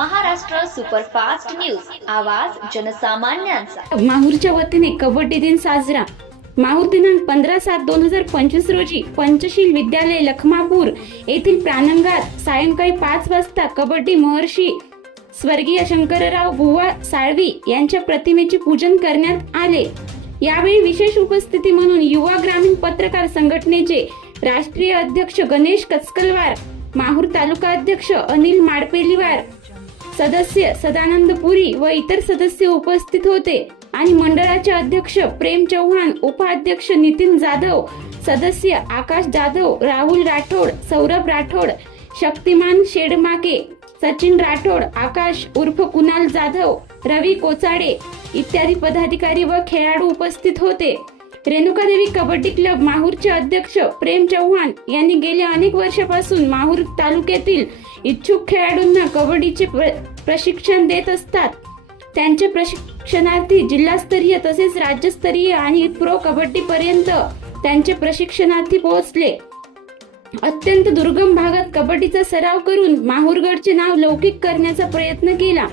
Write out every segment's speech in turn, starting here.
Superfast news. आवाज जनसामान्यांचा. माहूरच्या वतीने कबड्डी दिन साजरा. माहूर दिनांक पंधरा सात दोन हजार पंचवीस रोजी पंचशील विद्यालय लखमापूर येथील प्राणंगात सायंकाळी पाच वाजता कबड्डी महर्षी स्वर्गीय शंकरराव बुवा साळवी यांच्या प्रतिमेचे पूजन करण्यात आले. यावेळी विशेष उपस्थिती म्हणून युवा ग्रामीण पत्रकार संघटनेचे राष्ट्रीय अध्यक्ष गणेश कचकलवार माहूर तालुका अध्यक्ष अनिल माडपेलीवार सदस्य सदानंद पुरी व इतर सदस्य उपस्थित होते. आणि मंडळाचे अध्यक्ष प्रेम चव्हाण उपाध्यक्ष नितीन जाधव सदस्य आकाश जाधव राहुल राठोड सौरभ राठोड शक्तिमान शेडमाके सचिन राठोड आकाश उर्फ कुणाल जाधव रवी कोचाडे इत्यादी पदाधिकारी व खेळाडू उपस्थित होते. रेणुकादेवी कबड्डी क्लब माहूरचे अध्यक्ष प्रेम चव्हाण यांनी गेल्या अनेक वर्षापासून माहूर तालुक्यातील इच्छुक खेळाडूंना कबड्डीचे प्र- प्रशिक्षण देत असतात. त्यांचे प्रशिक्षणार्थी जिल्हास्तरीय तसेच राज्यस्तरीय आणि प्रो कबड्डी पर्यंत त्यांचे प्रशिक्षणार्थी पोहोचले. अत्यंत दुर्गम भागात कबड्डीचा सराव करून माहूरगडचे नाव लौकिक करण्याचा प्रयत्न केला.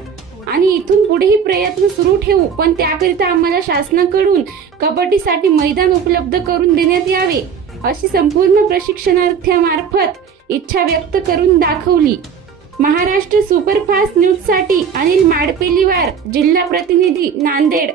आणि इथून पुढेही प्रयत्न सुरू ठेवू पण त्याकरिता आम्हाला शासनाकडून कबड्डीसाठी मैदान उपलब्ध करून देण्यात यावे अशी संपूर्ण प्रशिक्षणार्थ्यामार्फत इच्छा व्यक्त करून दाखवली. महाराष्ट्र सुपरफास्ट न्यूजसाठी अनिल माडपेलीवार जिल्हा प्रतिनिधी नांदेड.